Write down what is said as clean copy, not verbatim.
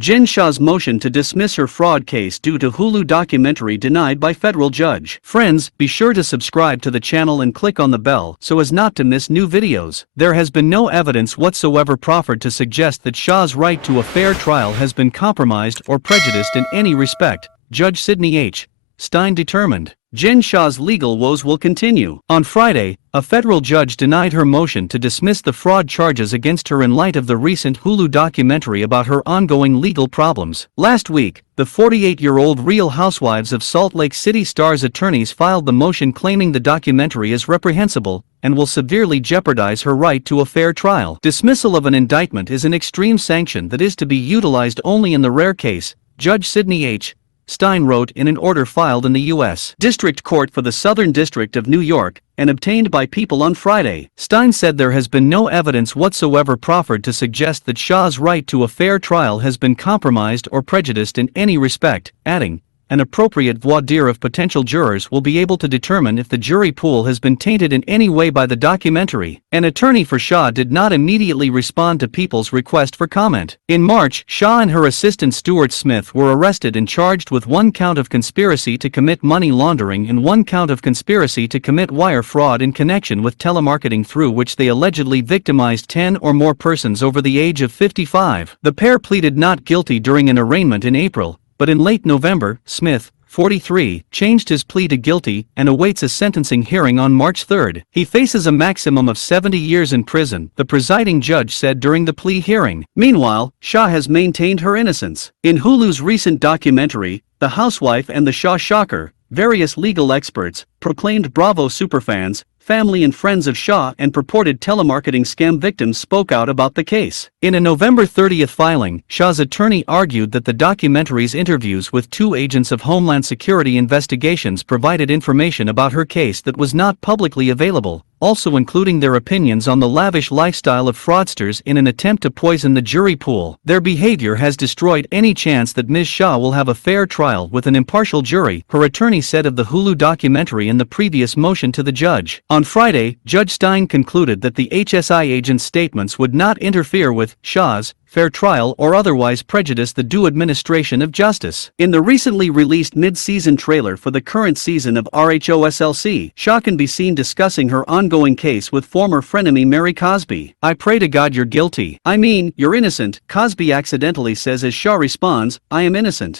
Jen Shah's motion to dismiss her fraud case due to Hulu documentary denied by federal judge. Friends, be sure to subscribe to the channel and click on the bell so as not to miss new videos. There has been no evidence whatsoever proffered to suggest that Shah's right to a fair trial has been compromised or prejudiced in any respect, Judge Sidney H. Stein determined. Jen Shah's legal woes will continue. On Friday, a federal judge denied her motion to dismiss the fraud charges against her in light of the recent Hulu documentary about her ongoing legal problems. Last week, the 48-year-old Real Housewives of Salt Lake City star's attorneys filed the motion claiming the documentary is reprehensible and will severely jeopardize her right to a fair trial. Dismissal of an indictment is an extreme sanction that is to be utilized only in the rare case, Judge Sidney H. Stein wrote in an order filed in the U.S. District Court for the Southern District of New York and obtained by People on Friday. Stein said there has been no evidence whatsoever proffered to suggest that Shah's right to a fair trial has been compromised or prejudiced in any respect, adding, an appropriate voir dire of potential jurors will be able to determine if the jury pool has been tainted in any way by the documentary. An attorney for Shah did not immediately respond to People's request for comment. In March, Shah and her assistant Stuart Smith were arrested and charged with 1 count of conspiracy to commit money laundering and 1 count of conspiracy to commit wire fraud in connection with telemarketing through which they allegedly victimized 10 or more persons over the age of 55. The pair pleaded not guilty during an arraignment in April, but in late November, Smith, 43, changed his plea to guilty and awaits a sentencing hearing on March 3. He faces a maximum of 70 years in prison, the presiding judge said during the plea hearing. Meanwhile, Shah has maintained her innocence. In Hulu's recent documentary, The Housewife and the Shah Shocker, various legal experts, proclaimed Bravo superfans, family and friends of Shah and purported telemarketing scam victims spoke out about the case. In a November 30 filing, Shah's attorney argued that the documentary's interviews with 2 agents of Homeland Security investigations provided information about her case that was not publicly available, also including their opinions on the lavish lifestyle of fraudsters in an attempt to poison the jury pool. Their behavior has destroyed any chance that Ms. Shah will have a fair trial with an impartial jury, her attorney said of the Hulu documentary in the previous motion to the judge. On Friday, Judge Stein concluded that the HSI agent's statements would not interfere with Shah's fair trial or otherwise prejudice the due administration of justice. In the recently released mid-season trailer for the current season of RHOSLC, Shah can be seen discussing her ongoing case with former frenemy Mary Cosby. "I pray to God you're guilty. I mean, you're innocent," Cosby accidentally says as Shah responds, "I am innocent."